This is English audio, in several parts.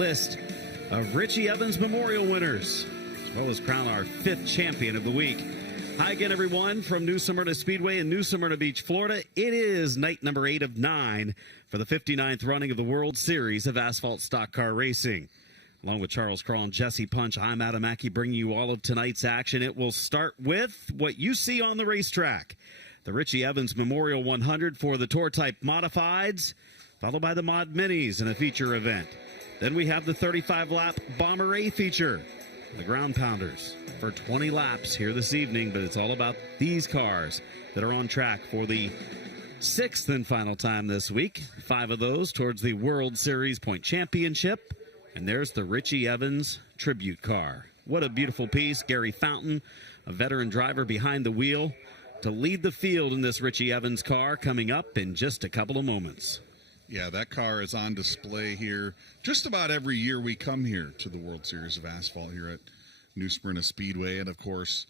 list of Richie Evans Memorial winners, as well as crown our 5th champion of the week. Hi again, everyone, from New Smyrna Speedway in New Smyrna Beach, Florida. It is night number 8 of 9 for the 59th running of the World Series of Asphalt Stock Car Racing. Along with Charles Crawl and Jesse Punch, I'm Adam Mackey, bringing you all of tonight's action. It will start with what you see on the racetrack. The Richie Evans Memorial 100 for the Tour Type Modifieds, followed by the Mod Minis in a feature event. Then we have the 35-lap Bomber A feature, the Ground Pounders, for 20 laps here this evening, but it's all about these cars that are on track for the 6th and final time this week. 5 of those towards the World Series Point Championship. And there's the Richie Evans tribute car. What a beautiful piece. Gary Fountain, a veteran driver behind the wheel, to lead the field in this Richie Evans car, coming up in just a couple of moments. Yeah, that car is on display here just about every year we come here to the World Series of Asphalt here at New Smyrna Speedway. And, of course,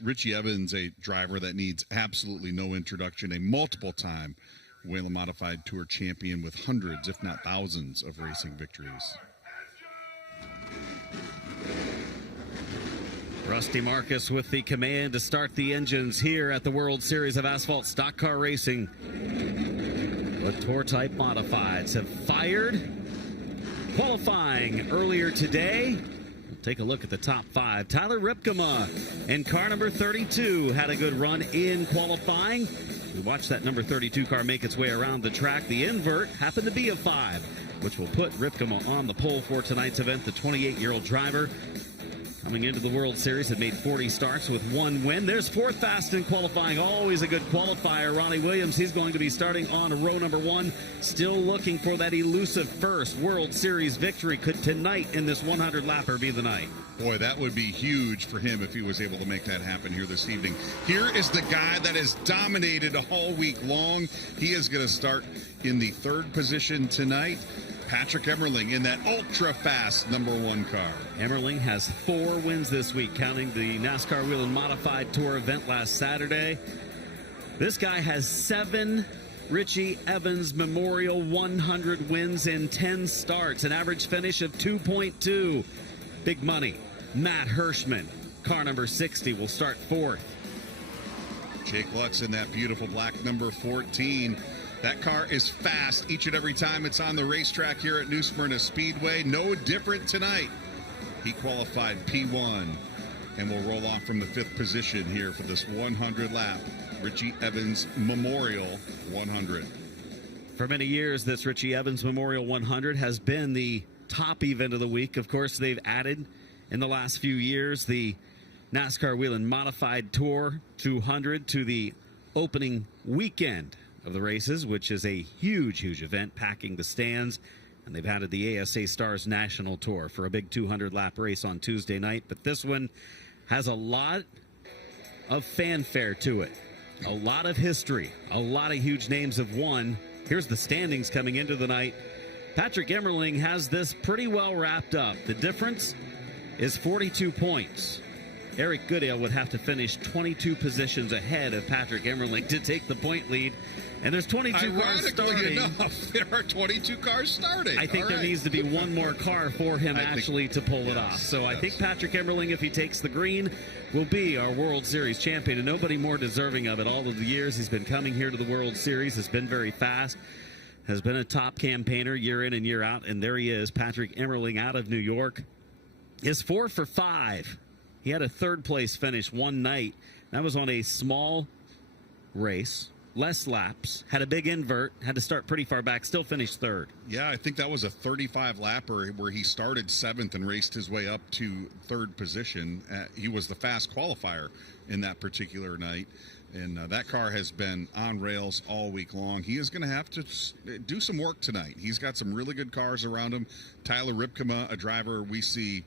Richie Evans, a driver that needs absolutely no introduction, a multiple-time Whelen Modified Tour champion with hundreds, if not thousands, of racing victories. Rusty Marcus with the command to start the engines here at the World Series of Asphalt Stock Car Racing. The Tour Type Modifieds have fired. Qualifying earlier today. We'll take a look at the top 5. Tyler Ripkema in car number 32 had a good run in qualifying. We watched that number 32 car make its way around the track. The invert happened to be a 5, which will put Ripkema on the pole for tonight's event. The 28-year-old driver coming into the World Series had made 40 starts with 1 win. There's 4th fast in qualifying. Always a good qualifier. Ronnie Williams, he's going to be starting on row number 1. Still looking for that elusive first World Series victory. Could tonight in this 100-lapper be the night? Boy, that would be huge for him if he was able to make that happen here this evening. Here is the guy that has dominated all week long. He is going to start in the 3rd position tonight. Patrick Emmerling in that ultra-fast number 1 car. Emmerling has 4 wins this week, counting the NASCAR Whelen Modified Tour event last Saturday. This guy has 7 Richie Evans Memorial 100 wins in 10 starts, an average finish of 2.2. Big money. Matt Hirschman, car number 60, will start 4th. Jake Lutz in that beautiful black number 14. That car is fast each and every time it's on the racetrack here at New Smyrna Speedway. No different tonight. He qualified P1 and will roll off from the 5th position here for this 100-lap Richie Evans Memorial 100. For many years, this Richie Evans Memorial 100 has been the top event of the week. Of course, they've added in the last few years the NASCAR Whelen Modified Tour 200 to the opening weekend of the races, which is a huge event, packing the stands. And they've added the ASA Stars National Tour for a big 200-lap race on Tuesday night. But this one has a lot of fanfare to it, a lot of history, a lot of huge names have won. Here's the standings coming into the night. Patrick Emmerling has this pretty well wrapped up. The difference is 42 points. Eric Goodale would have to finish 22 positions ahead of Patrick Emmerling to take the point lead. And there's 22 cars starting. Enough, there are 22 cars starting. I think there needs to be one more car for him to pull it off. So I think Patrick Emmerling, if he takes the green, will be our World Series champion. And nobody more deserving of it. All of the years he's been coming here to the World Series has been very fast. Has been a top campaigner year in and year out. And there he is, Patrick Emmerling out of New York. Is 4 for 5. He had a 3rd place finish one night. That was on a small race, less laps, had a big invert, had to start pretty far back, still finished 3rd. Yeah, I think that was a 35-lapper where he started 7th and raced his way up to 3rd position. He was the fast qualifier in that particular night. And that car has been on rails all week long. He is going to have to do some work tonight. He's got some really good cars around him. Tyler Ripkema, a driver we see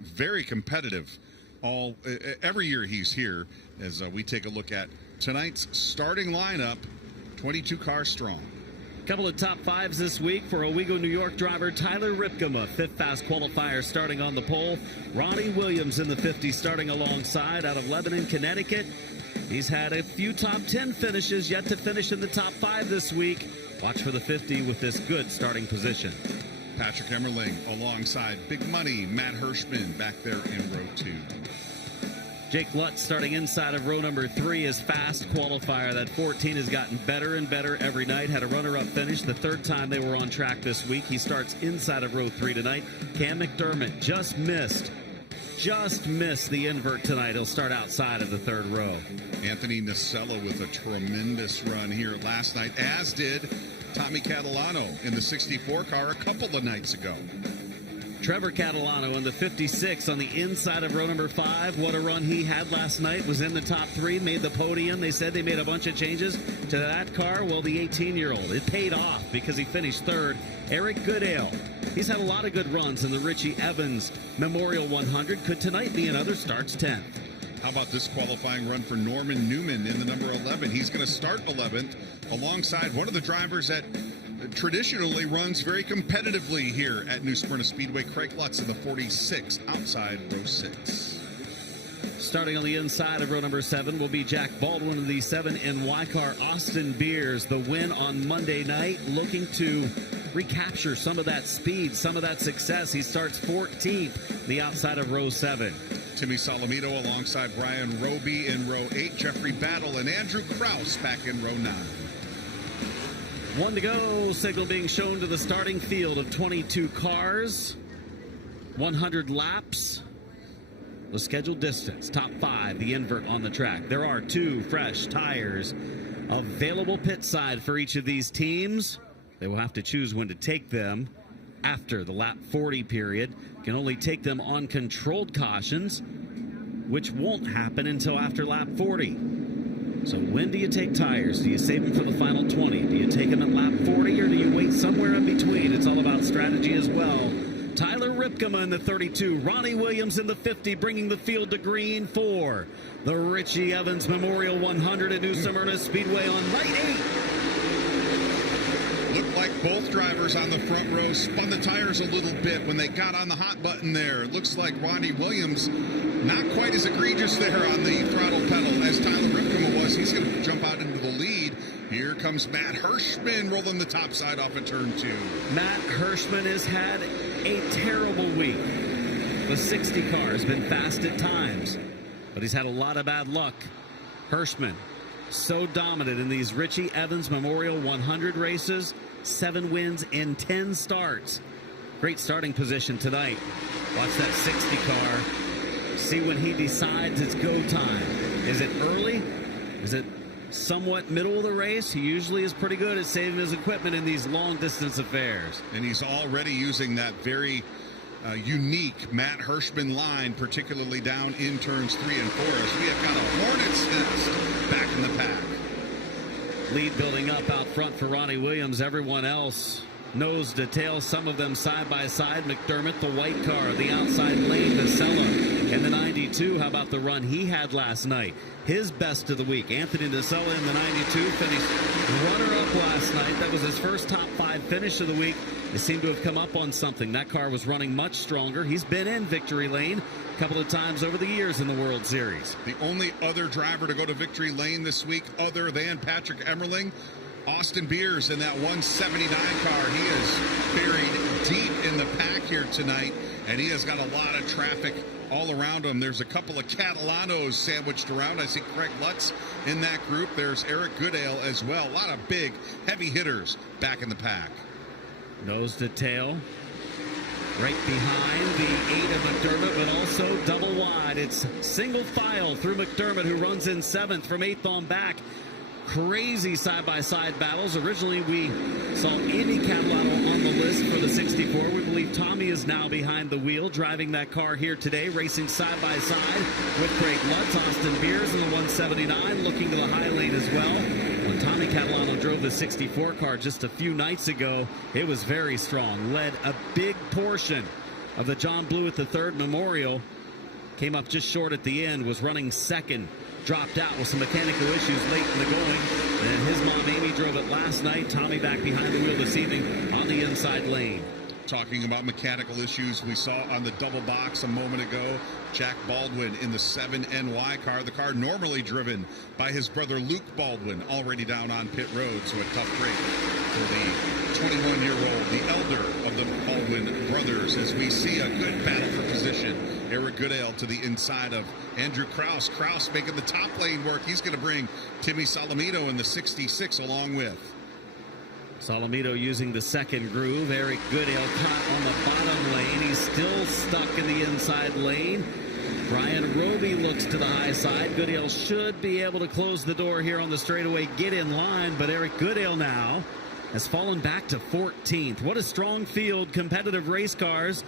very competitive every year he's here, as we take a look at tonight's starting lineup, 22 cars strong. Couple of top 5s this week for Owego, New York driver Tyler Ripkema, 5th fast qualifier starting on the pole. Ronnie Williams in the 50 starting alongside out of Lebanon, Connecticut. He's had a few top 10 finishes, yet to finish in the top 5 this week. Watch for the 50 with this good starting position. Patrick Emmerling alongside Big Money, Matt Hirschman back there in row 2. Jake Lutz starting inside of row number 3, his fast qualifier. That 14 has gotten better and better every night. Had a runner-up finish the third time they were on track this week. He starts inside of row 3 tonight. Cam McDermott just missed the invert tonight. He'll start outside of the third row. Anthony Nacella with a tremendous run here last night, as did Tommy Catalano in the 64 car a couple of nights ago. Trevor Catalano in the 56 on the inside of row number 5. What a run he had last night. Was in the top 3, made the podium. They said they made a bunch of changes to that car. Well, the 18-year-old, it paid off because he finished third. Eric Goodale, he's had a lot of good runs in the Richie Evans Memorial 100. Could tonight be another starts 10th? How about this qualifying run for Norman Newman in the number 11? He's going to start 11th alongside one of the drivers that traditionally runs very competitively here at New Smyrna Speedway, Craig Lutz in the 46 outside row 6. Starting on the inside of row number 7 will be Jack Baldwin of the 7NY car. Austin Beers, the win on Monday night, looking to recapture some of that speed, some of that success. He starts 14th, the outside of row 7. Timmy Solomito alongside Brian Roby in row 8, Jeffrey Battle and Andrew Kraus back in row 9. 1 to go. Signal being shown to the starting field of 22 cars. 100 laps. The scheduled distance, top 5, the invert on the track. There are 2 fresh tires available pit side for each of these teams. They will have to choose when to take them after the lap 40 period. Can only take them on controlled cautions, which won't happen until after lap 40. So when do you take tires? Do you save them for the final 20? Do you take them at lap 40, or do you wait somewhere in between? It's all about strategy as well. Tyler Ripkema in the 32. Ronnie Williams in the 50, bringing the field to green for the Richie Evans Memorial 100 at New Smyrna Speedway on night 8. Looked like both drivers on the front row spun the tires a little bit when they got on the hot button there. It looks like Ronnie Williams not quite as egregious there on the throttle pedal as Tyler Ripkema was. He's going to jump out into the lead. Here comes Matt Hirschman rolling the top side off of turn 2. Matt Hirschman has had a terrible week. The 60 car has been fast at times, but he's had a lot of bad luck. Hirschman, so dominant in these Richie Evans Memorial 100 races. 7 wins in 10 starts. Great starting position tonight. Watch that 60 car. See when he decides it's go time. Is it early? Is it somewhat middle of the race? He usually is pretty good at saving his equipment in these long distance affairs. And he's already using that very unique Matt Hirschman line, particularly down in turns 3 and 4. As we have got a hornet's nest back in the pack. Lead building up out front for Ronnie Williams. Everyone else nose to tail, some of them side by side. McDermott, the white car, the outside lane, Nacella in the 92. How about the run he had last night? His best of the week. Anthony Nacella in the 92 finished runner-up last night. That was his first top 5 finish of the week. They seem to have come up on something. That car was running much stronger. He's been in victory lane a couple of times over the years in the World Series. The only other driver to go to victory lane this week other than Patrick Emmerling, Austin Beers in that 179 car. He is buried deep in the pack here tonight, and he has got a lot of traffic all around him. There's a couple of Catalanos sandwiched around. I see Craig Lutz in that group. There's Eric Goodale as well. A lot of big, heavy hitters back in the pack. Nose to tail. Right behind the 8 of McDermott, but also double wide. It's single file through McDermott, who runs in 7th from 8th on back. Crazy side-by-side battles. Originally, we saw Andy Catalano on the list for the 64. We believe Tommy is now behind the wheel, driving that car here today, racing side-by-side with Craig Lutz. Austin Beers in the 179, looking to the high lane as well. When Tommy Catalano drove the 64 car just a few nights ago, it was very strong. Led a big portion of the John Blewett III Memorial. Came up just short at the end, was running second. Dropped out with some mechanical issues late in the going. And his mom, Amy, drove it last night. Tommy back behind the wheel this evening on the inside lane. Talking about mechanical issues, we saw on the double box a moment ago, Jack Baldwin in the 7NY car. The car normally driven by his brother Luke Baldwin, already down on pit road, so a tough break for the 21-year-old, the elder of the Baldwin brothers, as we see a good battle for position. Eric Goodale to the inside of Andrew Kraus. Kraus making the top lane work. He's going to bring Timmy Solomito in the 66 along with. Solomito using the second groove. Eric Goodale caught on the bottom lane. He's still stuck in the inside lane. Brian Roby looks to the high side. Goodale should be able to close the door here on the straightaway, get in line, but Eric Goodale now has fallen back to 14th. What a strong field, competitive race cars.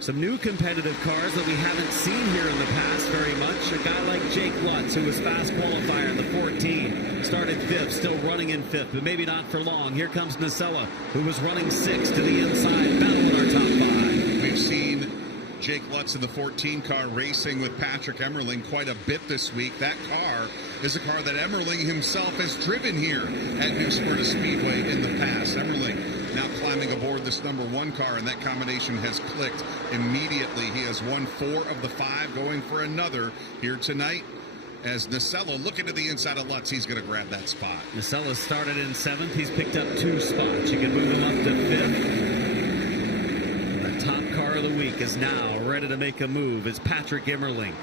Some new competitive cars that we haven't seen here in the past very much. A guy like Jake Lutz, who was fast qualifier in the 14, started 5th, still running in 5th, but maybe not for long. Here comes Nacella, who was running 6th to the inside, battling our top 5. We've seen Jake Lutz in the 14 car racing with Patrick Emmerling quite a bit this week. That car is a car that Emmerling himself has driven here at New Smyrna Speedway in the past. Emmerling now climbing aboard this number 1 car, and that combination has clicked immediately. He has won 4 of the 5, going for another here tonight. As Nacella looking to the inside of Lutz, he's going to grab that spot. Nacella started in 7th. He's picked up 2 spots. You can move him up to 5th. The top car of the week is now ready to make a move. It's Patrick Emmerling.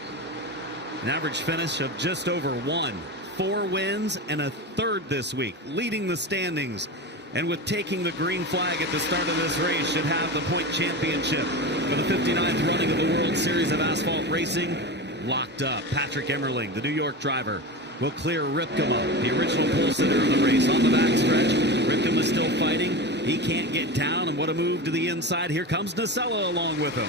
An average finish of just over 1. 4 wins and a 3rd this week, leading the standings. And with taking the green flag at the start of this race, should have the point championship for the 59th running of the World Series of Asphalt Racing locked up. Patrick Emmerling, the New York driver, will clear Ripkema, the original pole sitter of the race, on the backstretch. Ripkema still fighting. He can't get down, and what a move to the inside. Here comes Nacella along with him.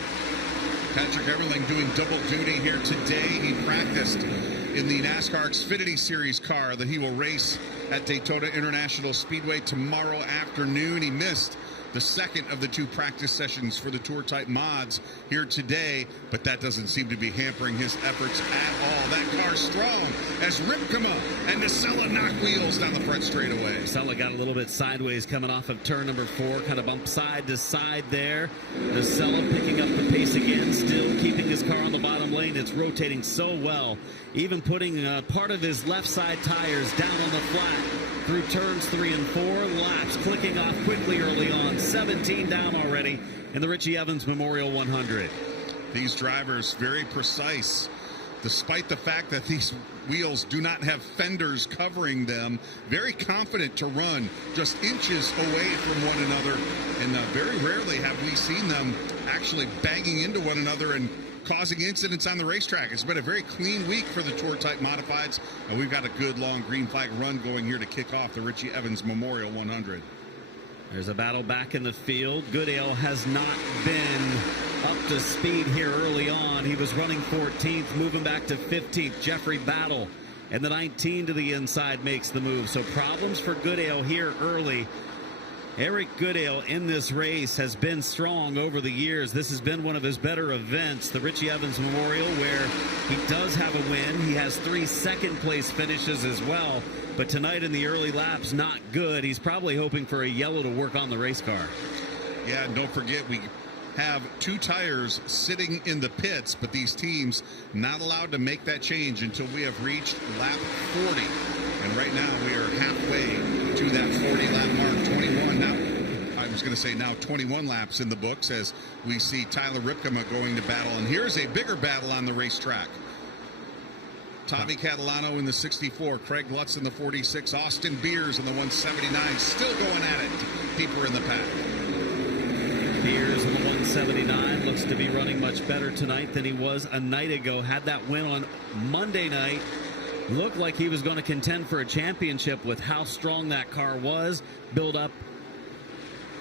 Patrick Emmerling doing double duty here today. He practiced in the NASCAR Xfinity Series car that he will race at Daytona International Speedway tomorrow afternoon. He missed the second of the 2 practice sessions for the Tour Type mods here today, but that doesn't seem to be hampering his efforts at all. That car's strong as Ripkema and Nacella knock wheels down the front straightaway. Nacella got a little bit sideways coming off of turn number 4, kind of bumped side to side there. Nacella picking up the pace again, still keeping his car on the bottom lane. It's rotating so well, even putting part of his left side tires down on the flat through turns 3 and 4. Laps clicking off quickly early on. 17 down already in the Richie Evans Memorial 100. These drivers very precise, despite the fact that these wheels do not have fenders covering them. Very confident to run just inches away from one another, and very rarely have we seen them actually banging into one another and causing incidents on the racetrack. It's been a very clean week for the Tour Type Modifieds, and we've got a good long green flag run going here to kick off the Richie Evans Memorial 100. There's a battle back in the field. Goodale has not been up to speed here early on. He was running 14th, moving back to 15th. Jeffrey Battle and the 19 to the inside makes the move. So problems for Goodale here early. Eric Goodale in this race has been strong over the years. This has been one of his better events, the Richie Evans Memorial, where he does have a win. He has 3 second-place finishes as well. But tonight in the early laps, not good. He's probably hoping for a yellow to work on the race car. Yeah, and don't forget, we have 2 tires sitting in the pits, but these teams not allowed to make that change until we have reached lap 40. And right now we are halfway to that 40-lap mark. 21 now. I was going to say now 21 laps in the books as we see Tyler Ripkema going to battle. And here's a bigger battle on the racetrack. Tommy Catalano in the 64, Craig Lutz in the 46, Austin Beers in the 179, still going at it, deeper in the pack. Beers in the 179 looks to be running much better tonight than he was a night ago. Had that win on Monday night. Looked like he was going to contend for a championship with how strong that car was. Build up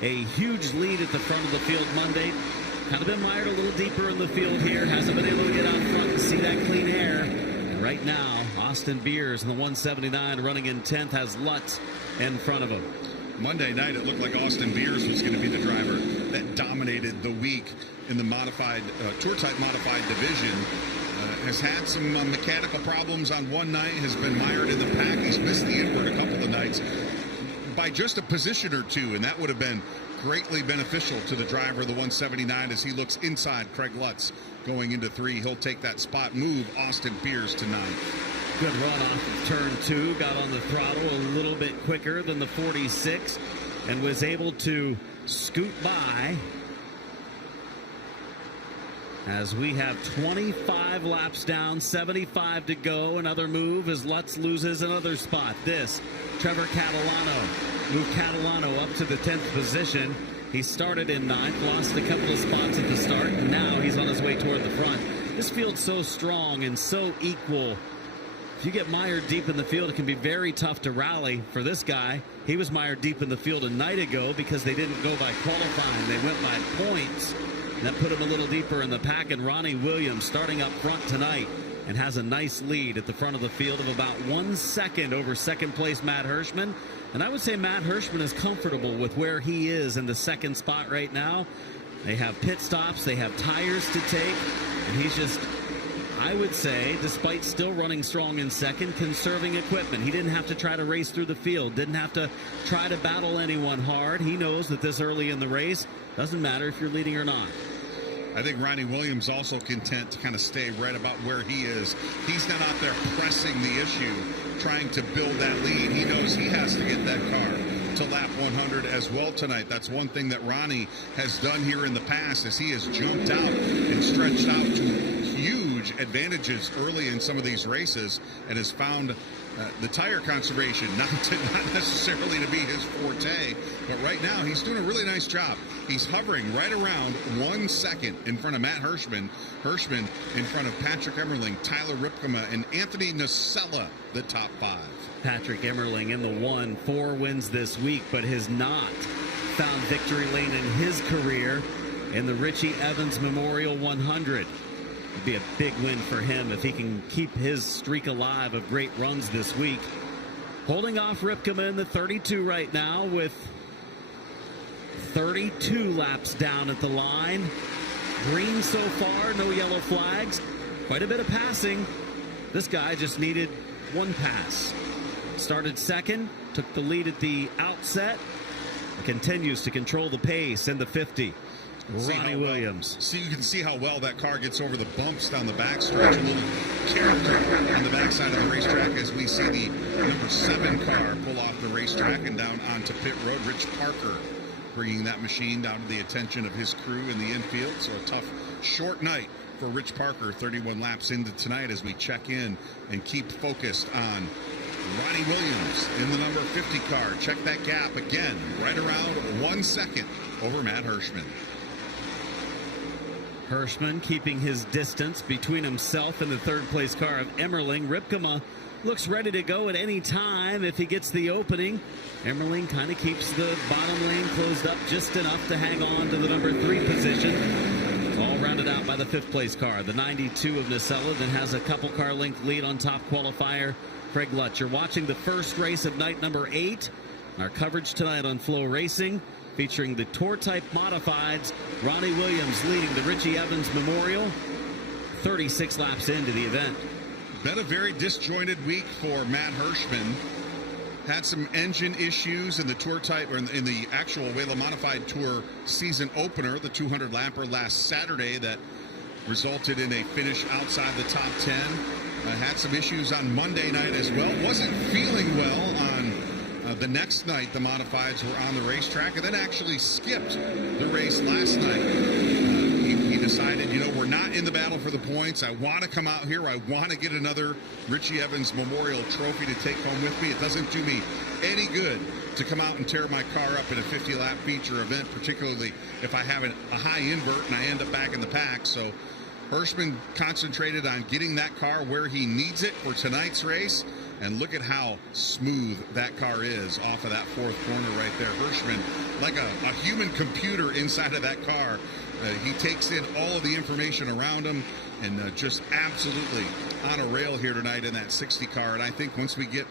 a huge lead at the front of the field Monday. Kind of been mired a little deeper in the field here. Hasn't been able to get out front and see that clean air. And right now, Austin Beers in the 179 running in 10th has Lutz in front of him. Monday night, it looked like Austin Beers was going to be the driver that dominated the week in the modified Tour Type Modified division. Has had some mechanical problems on one night, has been mired in the pack. He's missed the inward a couple of nights by just a position or 2, and that would have been greatly beneficial to the driver of the 179 as he looks inside Craig Lutz going into 3. He'll take that spot, move Austin Beers to 9. Good run off of turn 2, got on the throttle a little bit quicker than the 46. and was able to scoot by as we have 25 laps down, 75 to go. Another move as Lutz loses another spot. This, Trevor Catalano. Moved Catalano up to the 10th position. He started in 9th, lost a couple of spots at the start, and now he's on his way toward the front. This field's so strong and so equal. If you get mired deep in the field, it can be very tough to rally. For this guy, he was mired deep in the field a night ago because they didn't go by qualifying. They went by points. That put him a little deeper in the pack, and Ronnie Williams starting up front tonight and has a nice lead at the front of the field of about 1 second over second place Matt Hirschman. And I would say Matt Hirschman is comfortable with where he is in the second spot right now. They have pit stops, they have tires to take, and he's just, I would say, despite still running strong in second, conserving equipment. He didn't have to try to race through the field, didn't have to try to battle anyone hard. He knows that this early in the race, doesn't matter if you're leading or not. I think Ronnie Williams also content to kind of stay right about where he is. He's not out there pressing the issue, trying to build that lead. He knows he has to get that car to lap 100 as well tonight. That's one thing that Ronnie has done here in the past, is he has jumped out and stretched out to huge advantages early in some of these races and has found the tire conservation not necessarily to be his forte, but right now he's doing a really nice job. He's hovering right around 1 second in front of Matt Hirschman. Hirschman in front of Patrick Emmerling, Tyler Ripkema, and Anthony Nocella, the top 5. Patrick Emmerling in the 1-4 wins this week, but has not found victory lane in his career in the Richie Evans Memorial 100. It'd be a big win for him if he can keep his streak alive of great runs this week. Holding off Ripkema in the 32 right now with 32 laps down at the line. Green so far, no yellow flags. Quite a bit of passing. This guy just needed one pass. Started second, took the lead at the outset, continues to control the pace in the 50. Ronnie Williams. You can see how well that car gets over the bumps down the backstretch. A little character on the backside of the racetrack as we see the number 7 car pull off the racetrack and down onto pit road. Rich Parker bringing that machine down to the attention of his crew in the infield. So a tough, short night for Rich Parker, 31 laps into tonight as we check in and keep focused on Ronnie Williams in the number 50 car. Check that gap again, right around 1 second over Matt Hirschman. Hirschman keeping his distance between himself and the third place car of Emmerling. Ripkema looks ready to go at any time if he gets the opening. Emmerling kind of keeps the bottom lane closed up just enough to hang on to the number 3 position. It's all rounded out by the 5th place car, the 92 of Nocella, that has a couple car length lead on top qualifier Craig Lutz. You're watching the first race of night number 8. Our coverage tonight on FloRacing, featuring the Tour Type Modifieds. Ronnie Williams leading the Richie Evans Memorial, 36 laps into the event. Been a very disjointed week for Matt Hirschman. Had some engine issues in the Tour Type, or in the actual Whelen Modified Tour season opener, the 200 lapper last Saturday, that resulted in a finish outside the top 10. Had some issues on Monday night as well. Wasn't feeling well on the next night. The Modifieds were on the racetrack, and then actually skipped the race last night. He decided, we're not in the battle for the points. I want to come out here. I want to get another Richie Evans Memorial trophy to take home with me. It doesn't do me any good to come out and tear my car up in a 50-lap feature event, particularly if I have a high invert and I end up back in the pack. So Hirschman concentrated on getting that car where he needs it for tonight's race. And look at how smooth that car is off of that 4th corner right there. Hirschman, like a human computer inside of that car. He takes in all of the information around him and just absolutely on a rail here tonight in that 60 car. And I think once we get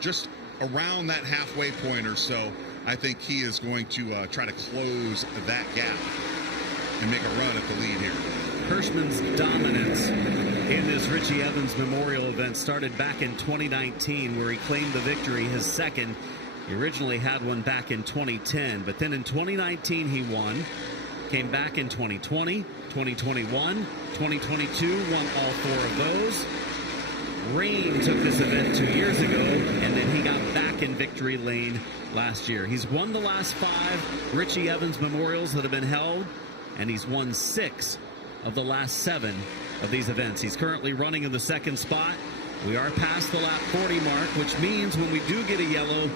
just around that halfway point or so, I think he is going to try to close that gap and make a run at the lead here. Hirschman's dominance in this Richie Evans Memorial event started back in 2019, where he claimed the victory, his second. He originally had one back in 2010, but then in 2019 he won. Came back in 2020, 2021, 2022, won all 4 of those. Rain took this event 2 years ago, and then he got back in victory lane last year. He's won the last 5 Richie Evans Memorials that have been held, and he's won 6 of the last 7 of these events. He's currently running in the 2nd spot. We are past the lap 40 mark, which means when we do get a yellow,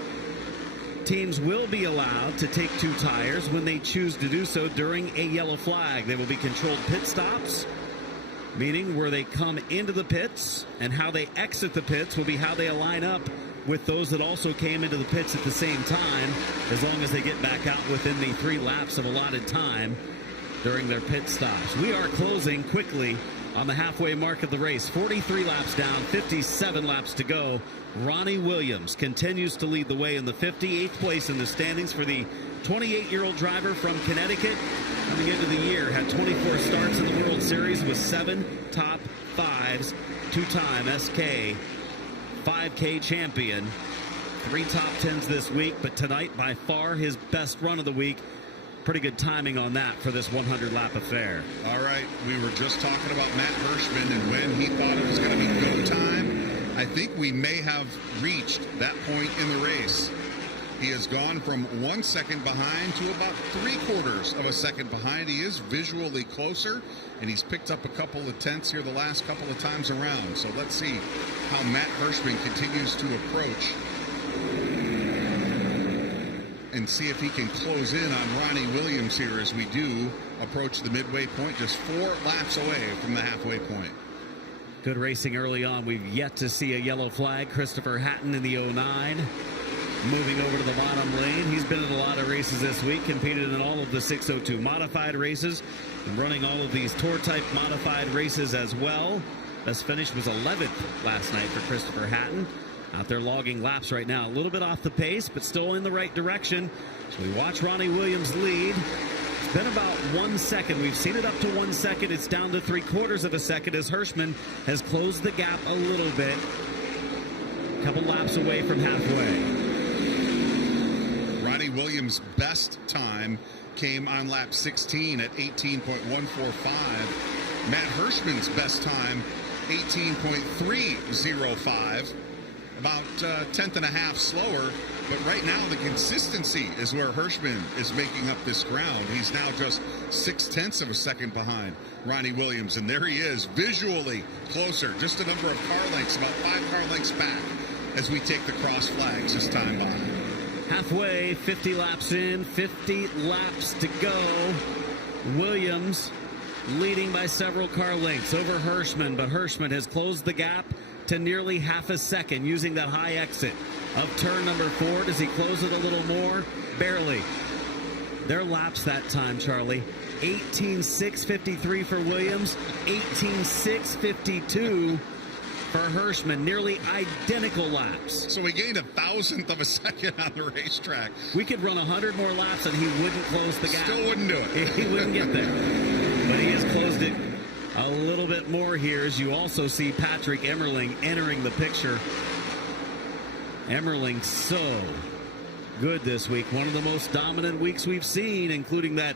teams will be allowed to take 2 tires when they choose to do so during a yellow flag. They will be controlled pit stops, meaning where they come into the pits, and how they exit the pits will be how they align up with those that also came into the pits at the same time, as long as they get back out within the 3 laps of allotted time during their pit stops. We are closing quickly on the halfway mark of the race. 43 laps down, 57 laps to go. Ronnie Williams continues to lead the way in the 58th place in the standings for the 28-year-old driver from Connecticut. Coming into the year, had 24 starts in the World Series with 7 top 5s, 2-time SK 5K champion, 3 top 10s this week, but tonight by far his best run of the week. Pretty good timing on that for this 100-lap affair. All right, we were just talking about Matt Hirschman and when he thought it was going to be go time. I think we may have reached that point in the race. He has gone from 1 second behind to about 3/4 of a second behind. He is visually closer, and he's picked up a couple of tenths here the last couple of times around. So let's see how Matt Hirschman continues to approach and see if he can close in on Ronnie Williams here as we do approach the midway point, just 4 laps away from the halfway point. Good racing early on. We've yet to see a yellow flag. Christopher Hatton in the 09. Moving over to the bottom lane. He's been in a lot of races this week, competed in all of the 602 modified races, and running all of these tour-type modified races as well. Best finish was 11th last night for Christopher Hatton. Out there logging laps right now. A little bit off the pace, but still in the right direction. So we watch Ronnie Williams lead. It's been about 1 second. We've seen it up to 1 second. It's down to 3/4 of a second as Hirschman has closed the gap a little bit. A couple laps away from halfway. Ronnie Williams' best time came on lap 16 at 18.145. Matt Hirschman's best time, 18.305. About a tenth and a half slower. But right now, the consistency is where Hirschman is making up this ground. He's now just 0.6 of a second behind Ronnie Williams. And there he is, visually closer. Just a number of car lengths, about 5 car lengths back as we take the cross flags this time by. Halfway, 50 laps in, 50 laps to go. Williams leading by several car lengths over Hirschman, but Hirschman has closed the gap to nearly half a second using that high exit of turn number 4. Does he close it a little more? Barely. Their laps that time, Charlie. 18.653 for Williams, 18.652 for Hirschman. Nearly identical laps. So he gained 1,000th of a second on the racetrack. We could run 100 more laps and he wouldn't close the gap. Still wouldn't do it. He wouldn't get there. But he has closed it a little bit more here as you also see Patrick Emmerling entering the picture. Emmerling so good this week. One of the most dominant weeks we've seen, including that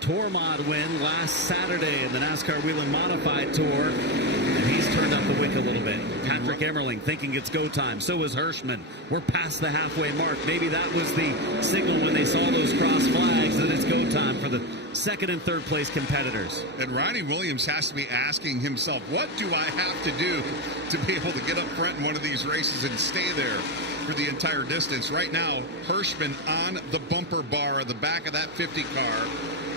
Tour Mod win last Saturday in the NASCAR Whelen Modified Tour. And he's turned up the wick a little bit. Patrick Emmerling thinking it's go time. So is Hirschman. We're past the halfway mark. Maybe that was the signal when they saw those cross flags that it's go time for the second and third place competitors. And Ronnie Williams has to be asking himself, what do I have to do to be able to get up front in one of these races and stay there for the entire distance? Right now, Hirschman on the bumper bar at the back of that 50 car.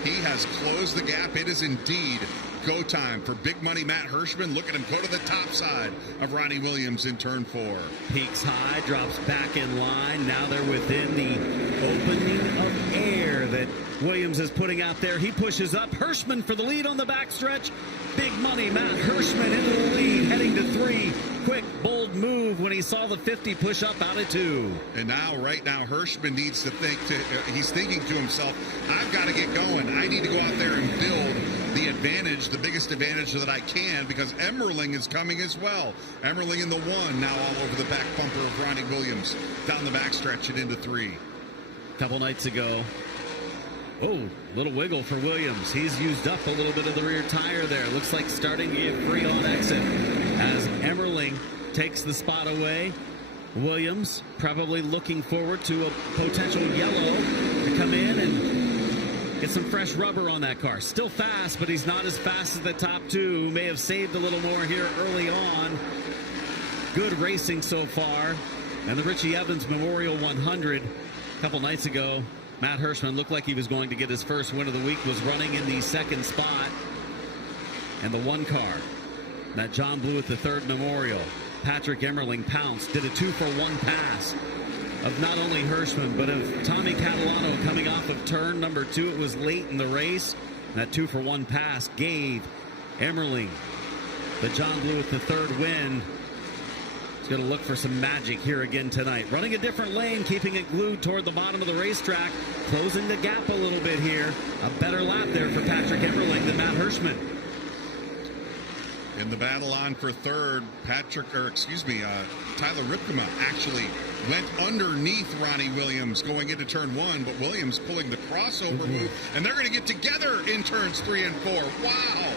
He has closed the gap. It is indeed go time for big money Matt Hirschman. Look at him go to the top side of Ronnie Williams in turn 4. Peaks high, drops back in line. Now they're within the opening of air that Williams is putting out there. He pushes up. Hirschman for the lead on the backstretch. Big money Matt Hirschman into the lead, heading to 3. Quick, bold move when he saw the 50 push up out of 2. And now, right now, Hirschman needs to think, he's thinking to himself, I've got to get going. I need to go out there and build the advantage, the biggest advantage that I can, because Emmerling is coming as well. Emmerling in the 1, now all over the back bumper of Ronnie Williams, down the backstretch and into 3. A couple nights ago, Oh, little wiggle for Williams. He's used up a little bit of the rear tire there. Looks like starting to get free on exit as Emmerling takes the spot away. Williams probably looking forward to a potential yellow to come in and get some fresh rubber on that car. Still fast, but he's not as fast as the top two. May have saved a little more here early on. Good racing so far. And the Richie Evans Memorial 100 a couple nights ago, Matt Hirschman looked like he was going to get his first win of the week, was running in the second spot. And the one car that John blew at the third Memorial, Patrick Emmerling pounced, did a 2-for-1 pass of not only Hirschman, but of Tommy Catalano coming off of turn number 2. It was late in the race. That 2-for-1 pass gave Emmerling the John blew at the third win. He's going to look for some magic here again tonight. Running a different lane, keeping it glued toward the bottom of the racetrack, closing the gap a little bit here. A better lap there for Patrick Emmerling than Matt Hirschman. In the battle on for third, Tyler Ripkema actually went underneath Ronnie Williams going into turn 1, but Williams pulling the crossover move, and they're going to get together in turns 3 and 4. Wow!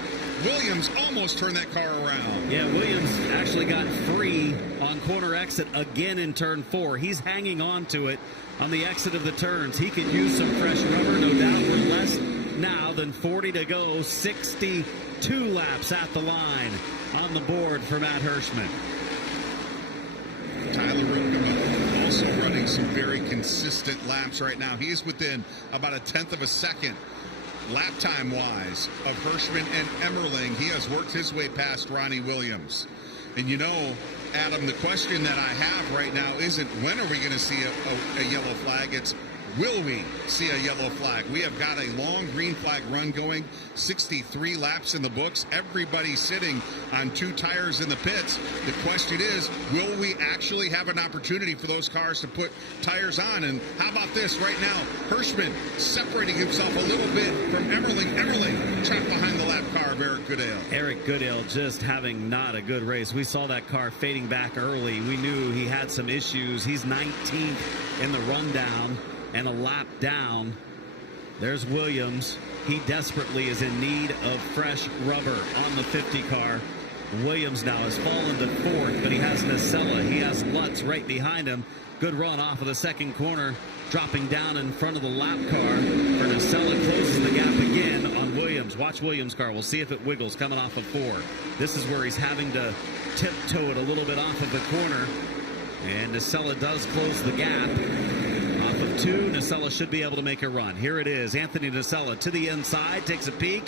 Williams almost turned that car around. Yeah, Williams actually got free on corner exit again in turn 4. He's hanging on to it on the exit of the turns. He could use some fresh rubber, no doubt. We're less now than 40 to go. 62 laps at the line on the board for Matt Hirschman. Tyler Ripkema also running some very consistent laps right now. He is within about a tenth of a second lap time wise of Hirschman and Emmerling. He has worked his way past Ronnie Williams. And you know, Adam, the question that I have right now isn't when are we going to see a yellow flag? It's will we see a yellow flag? We have got a long green flag run going, 63 laps in the books. Everybody sitting on 2 tires in the pits. The question is, will we actually have an opportunity for those cars to put tires on? And how about this right now? Hirschman separating himself a little bit from Emmerling. Emmerling trapped behind the lap car of Eric Goodale. Eric Goodale just having not a good race. We saw that car fading back early. We knew he had some issues. He's 19th in the rundown and a lap down. There's Williams. He desperately is in need of fresh rubber on the 50 car. Williams now has fallen to 4th, but he has Nacella. He has Lutz right behind him. Good run off of the second corner, dropping down in front of the lap car. For Nacella closes the gap again on Williams. Watch Williams' car. We'll see if it wiggles coming off of 4. This is where he's having to tiptoe it a little bit off of the corner. And Nacella does close the gap. Off of 2, Nacella should be able to make a run. Here it is. Anthony Nacella to the inside, takes a peek.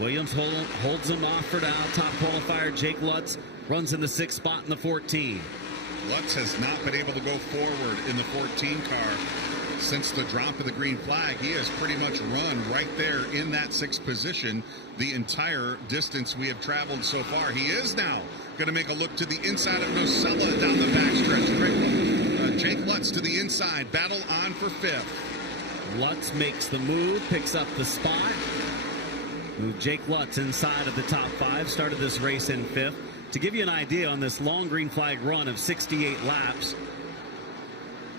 Williams holds him off for now. Top qualifier Jake Lutz runs in the 6th spot in the 14. Lutz has not been able to go forward in the 14 car since the drop of the green flag. He has pretty much run right there in that 6th position the entire distance we have traveled so far. He is now going to make a look to the inside of Nacella down the backstretch. Jake Lutz to the inside, battle on for 5th. Lutz makes the move, picks up the spot. Move Jake Lutz inside of the top 5, started this race in 5th. To give you an idea on this long green flag run of 68 laps,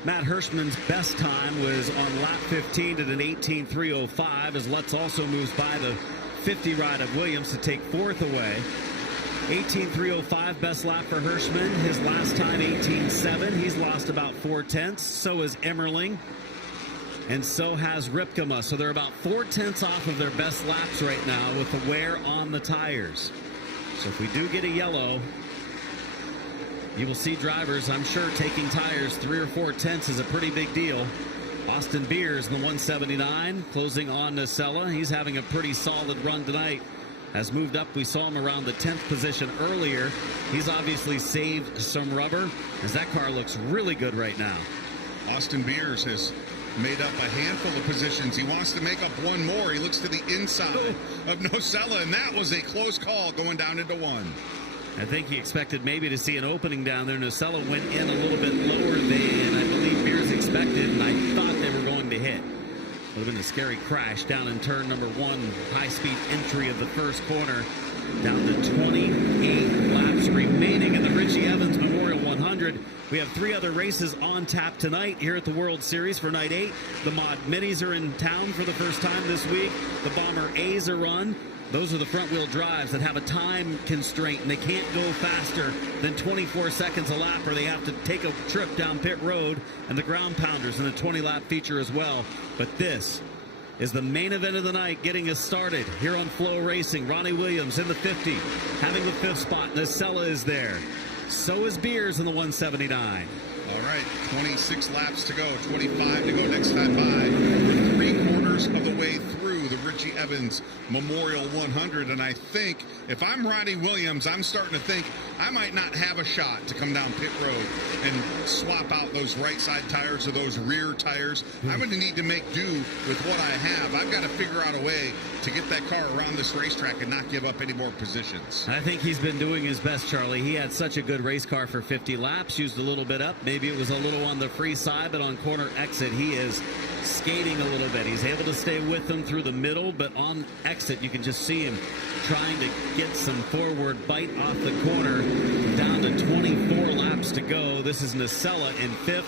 Matt Hirschman's best time was on lap 15 at an 18:3:05, as Lutz also moves by the 50 ride of Williams to take 4th away. 18:3:05 best lap for Hirschman. His last time 18:7. He's lost about 4/10. So is Emmerling. And so has Ripkema. So they're about 4/10 off of their best laps right now with the wear on the tires. So if we do get a yellow, you will see drivers, I'm sure, taking tires 3 or 4/10 is a pretty big deal. Austin Beers in the 179, closing on Nacella. He's having a pretty solid run tonight. Has moved up. We saw him around the 10th position earlier. He's obviously saved some rubber, as that car looks really good right now. Austin Beers has made up a handful of positions. He wants to make up one more. He looks to the inside of Nacella, and that was a close call going down into 1. I think he expected maybe to see an opening down there. Nacella went in a little bit lower than I believe Beers expected, and I thought they were going to hit. Would have been a scary crash down in turn number 1. High-speed entry of the first corner. Down to 28 laps remaining in the Richie Evans Memorial 100. We have 3 other races on tap tonight here at the World Series for night 8. The Mod Minis are in town for the first time this week. The Bomber A's are run. Those are the front-wheel drives that have a time constraint, and they can't go faster than 24 seconds a lap, or they have to take a trip down pit road, and the ground pounders in the 20-lap feature as well. But this is the main event of the night, getting us started here on FloRacing. Ronnie Williams in the 50, having the 5th spot. Nacella is there. So is Beers in the 179. All right, 26 laps to go, 25 to go next time by. 3/4 of the way through the Richie Evans Memorial 100, and I think if I'm Ronnie Williams, I'm starting to think I might not have a shot to come down pit road and swap out those right side tires or those rear tires. I'm going to need to make do with what I have. I've got to figure out a way to get that car around this racetrack and not give up any more positions. I think he's been doing his best, Charlie. He had such a good race car for 50 laps, used a little bit up. Maybe it was a little on the free side, but on corner exit, he is skating a little bit. He's able to stay with them through the middle, but on exit, you can just see him trying to get some forward bite off the corner. Down to 24 laps to go. This is Nacella in 5th.